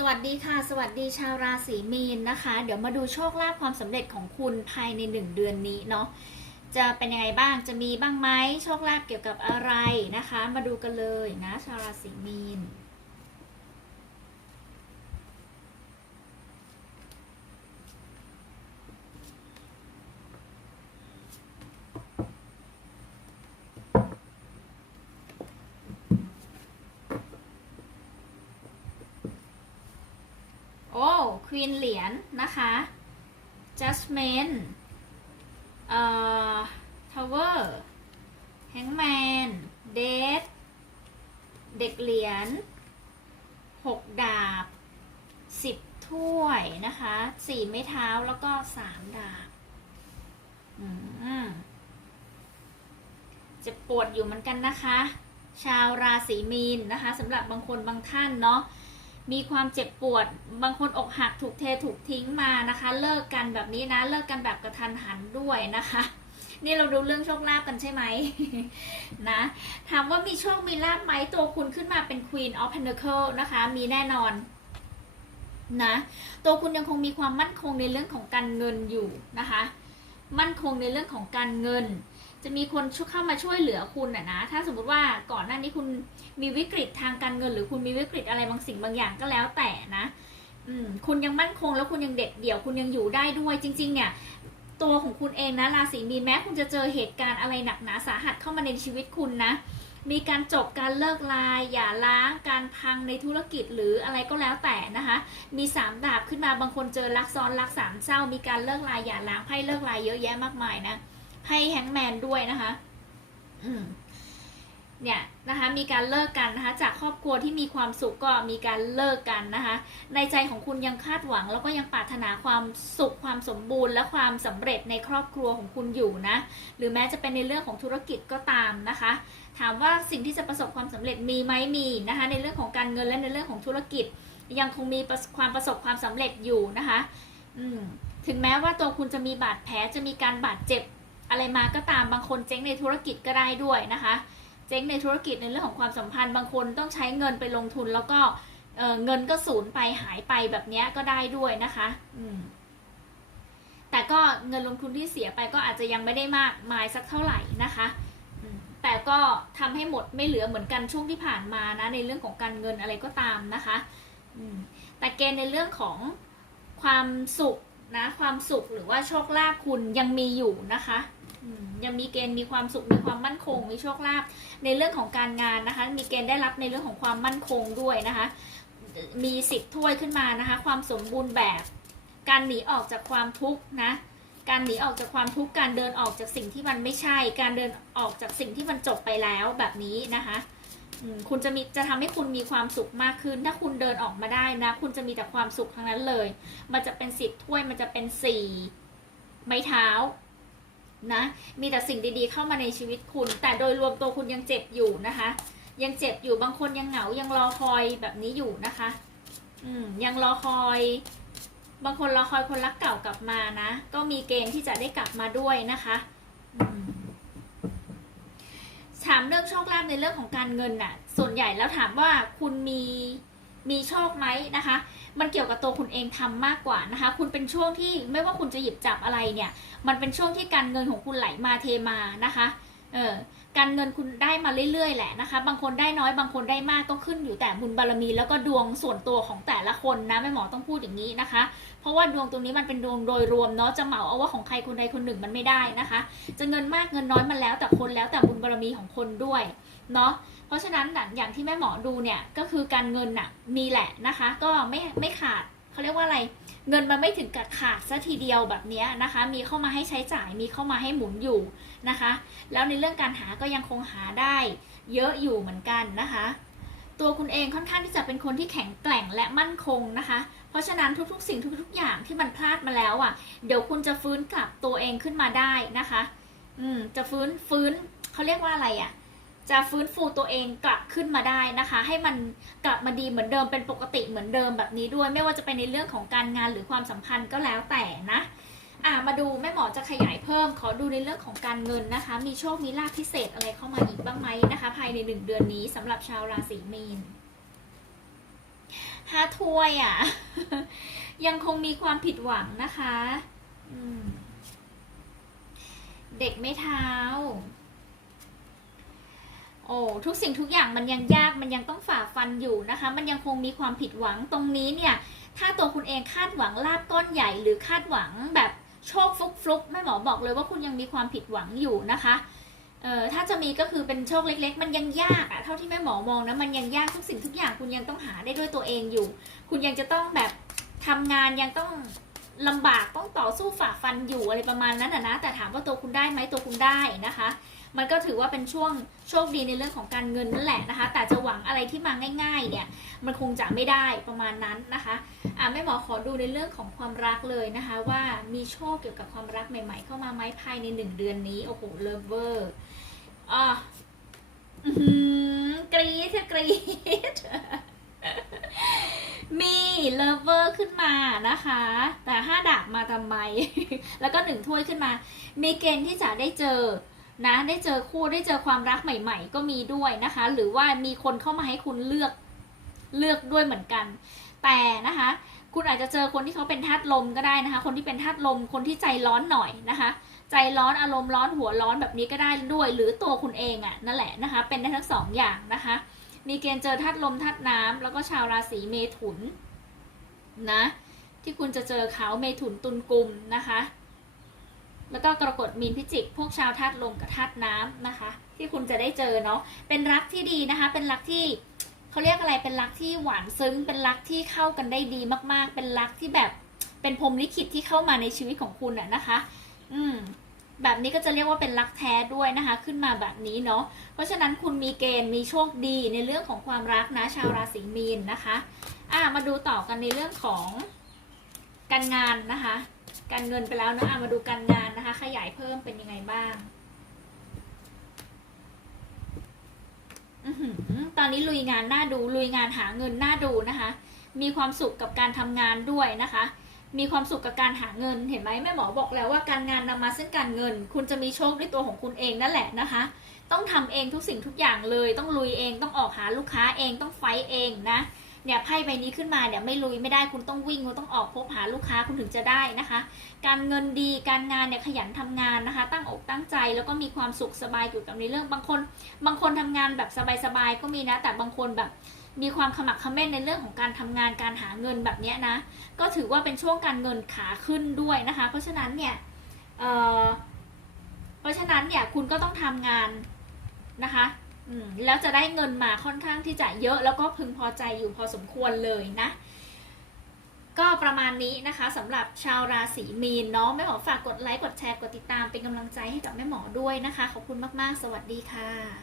สวัสดีค่ะ สวัสดีชาวราศีมีนนะคะ เดี๋ยวมาดูโชคลาภความสำเร็จของคุณภายในหนึ่งเดือนนี้เนาะจะเป็นยังไงบ้างจะมีบ้างไหมโชคลาภเกี่ยวกับอะไรนะคะ มาดูกันเลยนะ ชาวราศีมีน โอ้ ควีนเหรียญนะคะ Judgment เอ่อ Tower Hangman Death เด็กเหรียญหกดาบสิบถ้วยนะคะสี่ไม้เท้าแล้วก็สามดาบจะปวดอยู่เหมือนกันนะคะ ชาวราศีมีนนะคะสำหรับบางคนบางท่านเนาะ มีความเจ็บปวด บางคนอกหักถูกเทถูกทิ้งมานะคะ เลิกกันแบบนี้นะเลิกกันแบบกระทันหันด้วยนะคะ นี่เราดูเรื่องโชคลาภกันใช่ไหมนะถามว่ามีโชคมีลาภไหมตัวคุณขึ้นมาเป็น Queen of Pentacle นะคะ มีแน่นอนนะตัวคุณยังคงมีความมั่นคงในเรื่องของการเงินอยู่นะคะ มั่นคงในเรื่องของการเงิน จะมีคนช่วยเข้ามาช่วยเหลือคุณอะนะ ถ้าสมมติว่าก่อนหน้านี้คุณมีวิกฤตทางการเงิน หรือคุณมีวิกฤตอะไรบางสิ่งบางอย่างก็แล้วแต่นะอืมคุณยังมั่นคงแล้วคุณยังเด็ดเดี่ยวคุณยังอยู่ได้ด้วยจริง ๆ เนี่ย ตัวของคุณเองนะราศีมีนแม้คุณจะเจอเหตุการณ์อะไรหนักหนาสาหัสเข้ามาในชีวิตคุณนะ มีการจบการเลิกลายอย่าล้างการพังในธุรกิจหรืออะไรก็แล้วแต่นะคะ มีสามดาบขึ้นมาบางคนเจอรักซ้อนรักสามเศร้า มีการเลิกลายอย่าล้างไพ่เลิกลายเยอะแยะมากมายนะ ไพ่แฮงก์แมนด้วยนะคะอืมเนี่ยนะคะมีการเลิกกันนะคะจากครอบครัวที่มีความสุขก็มีการเลิกกันนะคะในใจของคุณยังคาดหวัง แล้วก็ยังปรารถนาความสุขความสมบูรณ์ และความสำเร็จในครอบครัวของคุณอยู่นะหรือแม้จะเป็นในเรื่องของธุรกิจก็ตามนะคะ ถามว่าสิ่งที่จะประสบความสำเร็จมีไหมมีนะคะในเรื่องของการเงินและในเรื่องของธุรกิจ ยังคงมีประสความประสบความสำเร็จอยู่นะคะอืมถึงแม้ว่าตัวคุณจะมีบาดแผลจะมีการบาดเจ็บ อะไรมาก็ตามบางคนเจ๊งในธุรกิจก็ได้ด้วยนะคะ เจ๊งในธุรกิจในเรื่องของความสัมพันธ์ บางคนต้องใช้เงินไปลงทุนแล้วก็เเงินก็สูญไปหายไปแบบนี้ก็ได้ด้วยนะคะอืมแต่ก็เงินลงทุนที่เสียไปก็อาจจะยังไม่ได้มากมายสักเท่าไหร่นะคะ แต่ก็ทำให้หมดไม่เหลือเหมือนกันช่วงที่ผ่านมานะในเรื่องของการเงินอะไรก็ตามนะคะแต่เกณฑ์ในเรื่องของความสุขนะความสุขหรือว่าโชคลาภคุณยังมีอยู่นะคะ ยังมีเกณฑ์มีความสุขมีความมั่นคง มีโชคลาภในเรื่องของการงานนะคะ มีเกณฑ์ได้รับในเรื่องของความมั่นคงด้วยนะคะ มีสิบถ้วยขึ้นมานะคะ ความสมบูรณ์แบบ การหนีออกจากความทุกข์นะการหนีออกจากความทุกข์การเดินออกจากสิ่งที่มันไม่ใช่ การเดินออกจากสิ่งที่มันจบไปแล้วแบบนี้นะคะคุณจะมีจะทำให้คุณมีความสุขมากขึ้น ถ้าคุณเดินออกมาได้นะ คุณจะมีแต่ความสุขทั้งนั้นเลย มันจะเป็นสิบถ้วยมันจะเป็นสี่ไม้เท้า นะมีแต่สิ่งดีๆเข้ามาในชีวิตคุณ แต่โดยรวมตัวคุณยังเจ็บอยู่นะคะ ยังเจ็บอยู่บางคนยังเหงายังรอคอยแบบนี้อยู่นะคะ อืมยังรอคอย บางคนรอคอยคนรักเก่ากลับมานะ ก็มีเกณฑ์ที่จะได้กลับมาด้วยนะคะถามเรื่องโชคลาภในเรื่องของการเงินน่ะ ส่วนใหญ่แล้วถามว่าคุณมี มีโชคไหมนะคะ มันเกี่ยวกับตัวคุณเองทำมากกว่านะคะ คุณเป็นช่วงที่ไม่ว่าคุณจะหยิบจับอะไรเนี่ย มันเป็นช่วงที่การเงินของคุณไหลมาเทมานะคะ เออการเงินคุณได้มาเรื่อยๆแหละนะคะ บางคนได้น้อยบางคนได้มากก็ขึ้นอยู่แต่บุญบารมีแล้วก็ดวงส่วนตัวของแต่ละคนนะแม่หมอต้องพูดอย่างนี้นะคะ เพราะว่าดวงตรงนี้มันเป็นดวงโดยรวมเนาะจะเหมาเอาว่าของใครคนใดคนหนึ่งมันไม่ได้นะคะ จะเงินมากเงินน้อยมันแล้วแต่คนแล้วแต่บุญบารมีของคนด้วยเนาะเพราะฉะนั้นอย่างที่แม่หมอดูเนี่ยก็คือการเงินน่ะมีแหละนะคะ ก็ไม่ไม่ขาด เขาเรียกว่าอะไร เงินมันไม่ถึงกับขาดซะทีเดียวแบบนี้นะคะ มีเข้ามาให้ใช้จ่าย มีเข้ามาให้หมุนอยู่นะคะ แล้วในเรื่องการหาก็ยังคงหาได้เยอะอยู่เหมือนกันนะคะ ตัวคุณเองค่อนข้างที่จะเป็นคนที่แข็งแกร่งและมั่นคงนะคะ เพราะฉะนั้นทุกๆ สิ่งทุกๆ อย่างที่มันพลาดมาแล้วอะ เดี๋ยวคุณจะฟื้นกลับตัวเองขึ้นมาได้นะคะ อืม จะฟื้นฟื้นเขาเรียกว่าอะไรอะ จะฟื้นฟูตัวเองกลับขึ้นมาได้นะคะ ให้มันกลับมาดีเหมือนเดิมเป็นปกติเหมือนเดิมแบบนี้ด้วย ไม่ว่าจะเป็นในเรื่องของการงานหรือความสัมพันธ์ก็แล้วแต่นะอะมาดูแม่หมอจะขยายเพิ่ม ขอดูในเรื่องของการเงินนะคะ มีโชคมีลาภพิเศษอะไรเข้ามาอีกบ้างไหมนะคะ ภายในหนึ่งเดือนนี้สำหรับชาวราศีมีนห้าถ้วยอะ ยังคงมีความผิดหวังนะคะเด็กไม่เท้า โอ้ทุกสิ่งทุกอย่างมันยังยากมันยังต้องฝ่าฟันอยู่นะคะ มันยังคงมีความผิดหวังตรงนี้เนี่ย ถ้าตัวคุณเองคาดหวังลาบก้อนใหญ่หรือคาดหวังแบบโชคฟลุกฟลุกแม่หมอบอกเลยว่าคุณยังมีความผิดหวังอยู่นะคะเอ่อถ้าจะมีก็คือเป็นโชคเล็ก ๆ มันยังยากอะเท่าที่แม่หมอมองนะมันยังยากทุกสิ่งทุกอย่างคุณยังต้องหาได้ด้วยตัวเองอยู่ คุณยังจะต้องแบบทำงานยังต้องลำบากต้องต่อสู้ฝ่าฟันอยู่อะไรประมาณนั้นอะนะแต่ถามว่าตัวคุณได้ไหมตัวคุณได้นะคะมันก็ถือว่าเป็นช่วงโชคดีในเรื่องของการเงินนั่นแหละนะคะ แต่จะหวังอะไรที่มาง่าย ๆ เนี่ย มันคงจะไม่ได้ประมาณนั้นนะคะอะแม่หมอขอดูในเรื่องของความรักเลยนะคะ ว่ามีโชคเกี่ยวกับความรักใหม่ ๆ เข้ามาไหมภายในหนึ่งเดือนนี้โอ้โหเลิฟเวอร์อะอื้อหือกรี๊ดกรี๊ดมีเลิฟเวอร์ขึ้นมานะคะ แต่ห้าดาบมาทำไม แล้วก็หนึ่งถ้วยขึ้นมา มีเกณฑ์ที่จะได้เจอ นะได้เจอคู่ได้เจอความรักใหม่ ๆ ก็มีด้วยนะคะ หรือว่ามีคนเข้ามาให้คุณเลือกเลือกด้วยเหมือนกัน แต่นะคะ คุณอาจจะเจอคนที่เขาเป็นธาตุลมก็ได้นะคะ คนที่เป็นธาตุลมคนที่ใจร้อนหน่อยนะคะ ใจร้อนอารมณ์ร้อนหัวร้อนแบบนี้ก็ได้ด้วย หรือตัวคุณเองอะ่ะนั่นแหละนะคะ เป็นได้ทั้งสองอย่างนะคะ มีเกณฑ์เจอธาตุลมธาตุน้ำแล้วก็ชาวราศีเมถุนนะที่คุณจะเจอเขาเมถุนตุลกุมนะคะ แล้วก็กรกฎมีนพิจิก พวกชาวธาตุลมกับธาตุน้ำนะคะ ที่คุณจะได้เจอเนาะเป็นรักที่ดีนะคะ เป็นรักที่เขาเรียกอะไรเป็นรักที่หวานซึ้ง เป็นรักที่เข้ากันได้ดีมาก ๆ เป็นรักที่แบบเป็นพรมลิขิตที่เข้ามาในชีวิตของคุณอะนะคะ อืมแบบนี้ก็จะเรียกว่าเป็นรักแท้ด้วยนะคะ ขึ้นมาแบบนี้เนาะเพราะฉะนั้นคุณมีเกณฑ์มีโชคดีในเรื่องของความรักนะ ชาวราศีมีนนะคะ อะมาดูต่อกันในเรื่องของการงานนะคะ การเงินไปแล้วนะอะมาดูการงานนะคะ ขยายเพิ่มเป็นยังไงบ้างอตอนนี้ลุยงานน่าดูลุยงานหาเงินน่าดูนะคะ มีความสุขกับการทำงานด้วยนะคะ มีความสุขกับการหาเงินเห็นไหมแม่หมอบอกแล้วว่าการงานนำมาซึ่งการเงิน คุณจะมีโชคด้วยตัวของคุณเองนั่นแหละนะคะ ต้องทำเองทุกสิ่งทุกอย่างเลย ต้องลุยเองต้องออกหาลูกค้าเองต้องไฟเองนะ เนี่ยไพ่ใบนี้ขึ้นมาเนี่ยไม่ลุยไม่ได้คุณต้องวิ่งคุณต้องออกพบหาลูกค้าคุณถึงจะได้นะคะ การเงินดีการงานเนี่ยขยันทำงานนะคะ ตั้งอกตั้งใจแล้วก็มีความสุขสบายเกี่ยวกับในเรื่องบางคน บางคนทำงานแบบสบายๆก็มีนะ แต่บางคนแบบมีความขมักเขม้นในเรื่องของการทำงานการหาเงินแบบเนี้ยนะ ก็ถือว่าเป็นช่วงการเงินขาขึ้นด้วยนะคะ เพราะฉะนั้นเนี่ยเเพราะฉะนั้นเนี่ยคุณก็ต้องทำงานนะคะ แล้วจะได้เงินมาค่อนข้างที่จะเยอะแล้วก็พึงพอใจอยู่พอสมควรเลยนะ ก็ประมาณนี้นะคะสำหรับชาวราศีมีนเนาะแม่หมอฝากกดไลค์กดแชร์กดติดตามเป็นกำลังใจให้กับแม่หมอด้วยนะคะ ขอบคุณมากๆ สวัสดีค่ะ